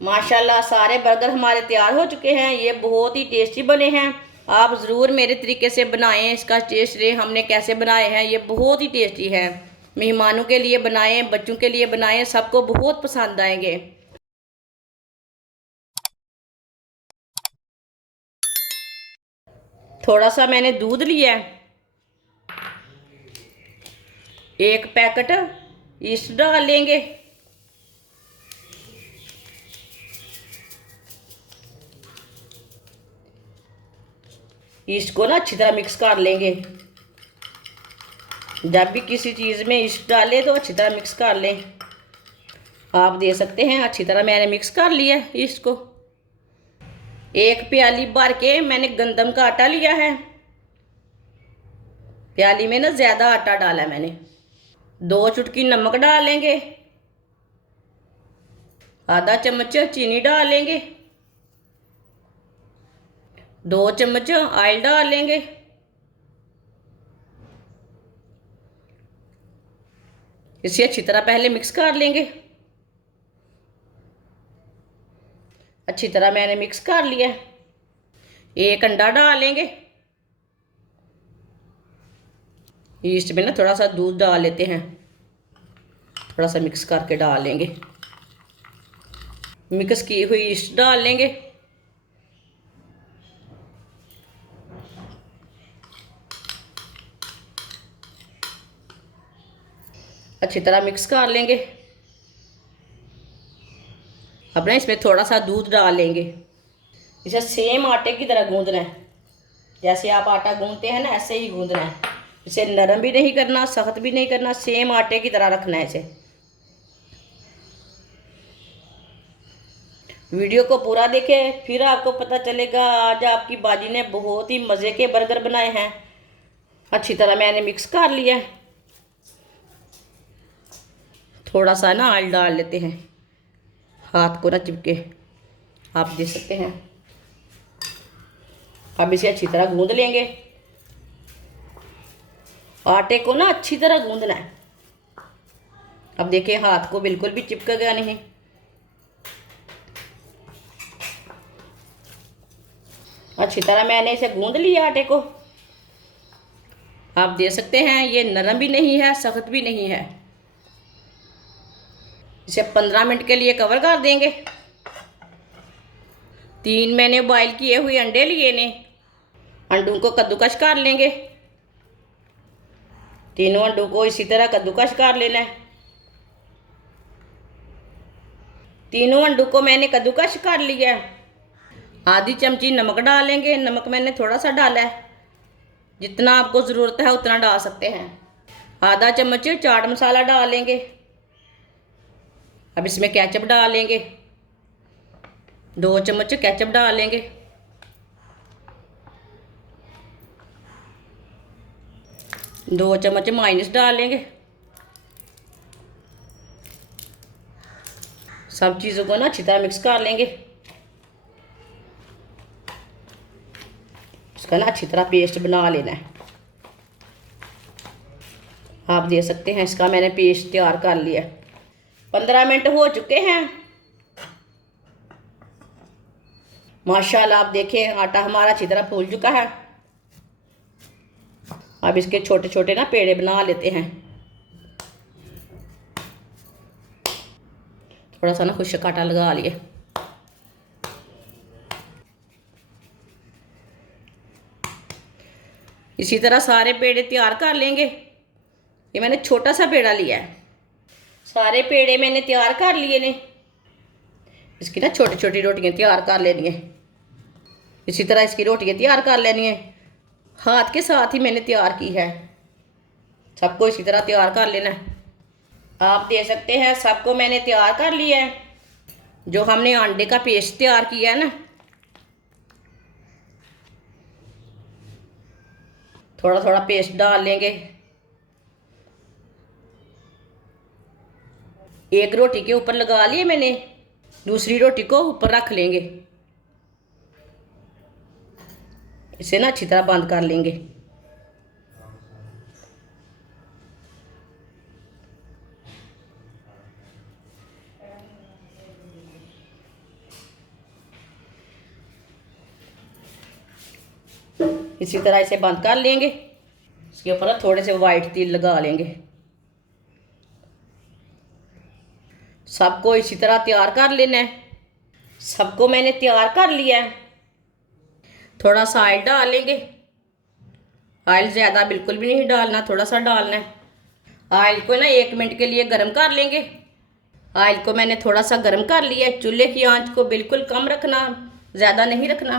माशाल्लाह सारे बर्गर हमारे तैयार हो चुके हैं। ये बहुत ही टेस्टी बने हैं। आप ज़रूर मेरे तरीके से बनाएं। इसका टेस्ट रे हमने कैसे बनाए हैं, ये बहुत ही टेस्टी है। मेहमानों के लिए बनाएं, बच्चों के लिए बनाएं, सबको बहुत पसंद आएंगे। थोड़ा सा मैंने दूध लिया है, एक पैकेट ईस्ट डाल लेंगे। ईस्ट को ना अच्छी तरह मिक्स कर लेंगे। जब भी किसी चीज़ में ईस्ट डालें तो अच्छी तरह मिक्स कर लें। आप दे सकते हैं, अच्छी तरह मैंने मिक्स कर लिया ईस्ट को। एक प्याली भर के मैंने गंदम का आटा लिया है। प्याली में ना ज़्यादा आटा डाला है मैंने। 2 चुटकी नमक डालेंगे, आधा चम्मच चीनी डालेंगे, 2 चम्मच ऑयल डालेंगे। इसे अच्छी तरह पहले मिक्स कर लेंगे। अच्छी तरह मैंने मिक्स कर लिया। एक अंडा डालेंगे। ईस्ट में ना थोड़ा सा दूध डाल लेते हैं, थोड़ा सा मिक्स करके डाल लेंगे। मिक्स की हुई ईस्ट डाल लेंगे। अच्छी तरह मिक्स कर लेंगे। अब ना इसमें थोड़ा सा दूध डाल लेंगे। इसे सेम आटे की तरह गूंदना है। जैसे आप आटा गूंदते हैं ना, ऐसे ही गूंदना है। इसे नरम भी नहीं करना, सख्त भी नहीं करना, सेम आटे की तरह रखना है इसे। वीडियो को पूरा देखें, फिर आपको पता चलेगा। आज आपकी बाजी ने बहुत ही मज़े के बर्गर बनाए हैं। अच्छी तरह मैंने मिक्स कर लिया। थोड़ा सा ना ऑयल डाल लेते हैं, हाथ को ना चिपके। आप देख सकते हैं। अब इसे अच्छी तरह गूंद लेंगे। आटे को ना अच्छी तरह गूंदना है। अब देखिए, हाथ को बिल्कुल भी चिपकेगा नहीं। अच्छी तरह मैंने इसे गूंद लिया आटे को। आप देख सकते हैं, ये नरम भी नहीं है, सख्त भी नहीं है। इसे 15 मिनट के लिए कवर कर देंगे। 3 मैंने बॉईल किए हुए अंडे लिए ने। अंडों को कद्दूकस कर लेंगे। तीनों अंडों को इसी तरह कद्दूकस कर लेना है। तीनों अंडों को मैंने कद्दूकस कर लिया है। आधी चमची नमक डालेंगे। नमक मैंने थोड़ा सा डाला है, जितना आपको ज़रूरत है उतना डाल सकते हैं। आधा चम्मच चाट मसाला डालेंगे। अब इसमें केचप डालेंगे। 2 चम्मच केचप डालेंगे। 2 चम्मच माइनस डालेंगे। सब चीज़ों को ना अच्छी तरह मिक्स कर लेंगे। इसका ना अच्छी तरह पेस्ट बना लेना है। आप देख सकते हैं, इसका मैंने पेस्ट तैयार कर लिया। 15 मिनट हो चुके हैं। माशाल्लाह आप देखें, आटा हमारा अच्छी तरह फूल चुका है। अब इसके छोटे छोटे ना पेड़े बना लेते हैं। थोड़ा सा ना खुश्क आटा लगा लिए। इसी तरह सारे पेड़े तैयार कर लेंगे। ये मैंने छोटा सा पेड़ा लिया है। सारे पेड़े मैंने तैयार कर लिए ने। इसकी ना छोटी छोटी रोटियां तैयार कर लेनी है। इसी तरह इसकी रोटियां तैयार कर लेनी है। हाथ के साथ ही मैंने तैयार की है। सबको इसी तरह तैयार कर लेना है। आप देख सकते हैं, सबको मैंने तैयार कर लिया है। जो हमने अंडे का पेस्ट तैयार किया है ना, थोड़ा थोड़ा पेस्ट डाल लेंगे। एक रोटी के ऊपर लगा लिए मैंने, दूसरी रोटी को ऊपर रख लेंगे। इसे ना अच्छी तरह बंद कर लेंगे। इसी तरह इसे बंद कर लेंगे। इसके ऊपर ना थोड़े से वाइट तिल लगा लेंगे। सबको इसी तरह तैयार कर लेना है। सबको मैंने तैयार कर लिया है। थोड़ा सा ऑयल डाल लेंगे। ऑयल ज़्यादा बिल्कुल भी नहीं डालना, थोड़ा सा डालना है। ऑयल को ना 1 मिनट के लिए गर्म कर लेंगे। ऑयल को मैंने थोड़ा सा गर्म कर लिया है। चूल्हे की आंच को बिल्कुल कम रखना, ज़्यादा नहीं रखना।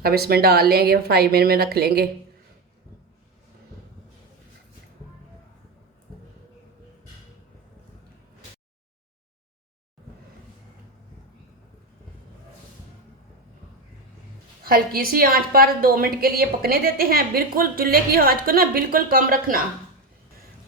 अब इसमें डाल लेंगे, फ्राई पैन में रख लेंगे। हल्की सी आंच पर 2 मिनट के लिए पकने देते हैं। बिल्कुल चूल्हे की आंच को ना बिल्कुल कम रखना।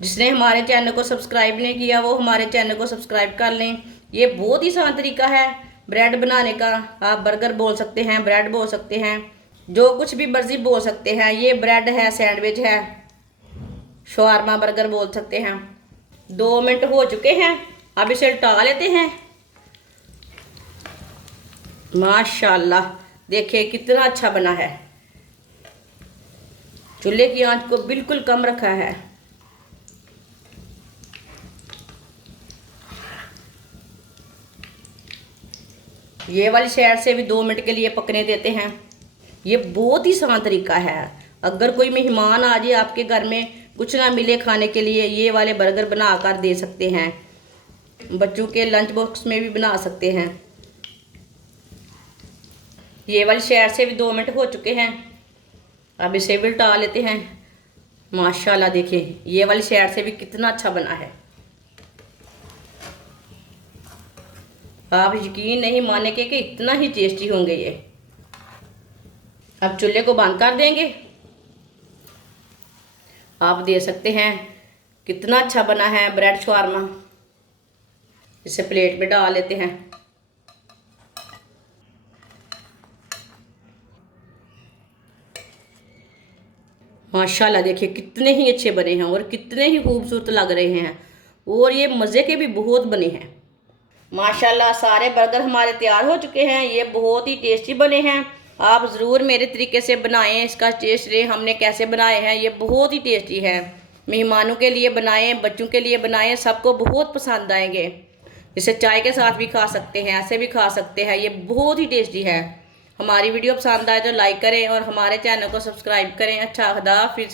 जिसने हमारे चैनल को सब्सक्राइब नहीं किया वो हमारे चैनल को सब्सक्राइब कर लें। ये बहुत ही आसान तरीका है ब्रेड बनाने का। आप बर्गर बोल सकते हैं, ब्रेड बोल सकते हैं, जो कुछ भी मर्जी बोल सकते हैं। ये ब्रेड है, सैंडविच है, शवारमा बर्गर बोल सकते हैं। 2 मिनट हो चुके हैं। अब इसे उल्टा लेते हैं। माशाल्लाह, देखिए कितना अच्छा बना है। चूल्हे की आंच को बिल्कुल कम रखा है। ये वाली साइड से भी 2 मिनट के लिए पकने देते हैं। ये बहुत ही आसान तरीका है। अगर कोई मेहमान आ जाए आपके घर में, कुछ ना मिले खाने के लिए, ये वाले बर्गर बना कर दे सकते हैं। बच्चों के लंच बॉक्स में भी बना सकते हैं। ये वाली साइड से भी 2 मिनट हो चुके हैं। अब इसे भी उल्टा लेते हैं। माशाल्लाह, देखिए ये वाली साइड से भी कितना अच्छा बना है। आप यकीन नहीं मानेंगे कि इतना ही टेस्टी होंगे ये। अब चूल्हे को बंद कर देंगे। आप देख सकते हैं कितना अच्छा बना है ब्रेड शवारमा। इसे प्लेट में डाल लेते हैं। माशाल्लाह, देखिए कितने ही अच्छे बने हैं और कितने ही खूबसूरत लग रहे हैं। और ये मज़े के भी बहुत बने हैं। माशाल्लाह, सारे बर्गर हमारे तैयार हो चुके हैं। ये बहुत ही टेस्टी बने हैं। आप ज़रूर मेरे तरीके से बनाएं। इसका टेस्ट रे हमने कैसे बनाए हैं, ये बहुत ही टेस्टी है। मेहमानों के लिए बनाएं, बच्चों के लिए बनाएं, सबको बहुत पसंद आएंगे। इसे चाय के साथ भी खा सकते हैं, ऐसे भी खा सकते हैं। ये बहुत ही टेस्टी है। हमारी वीडियो पसंद आए तो लाइक करें और हमारे चैनल को सब्सक्राइब करें। अच्छा, खुदा हाफिज़।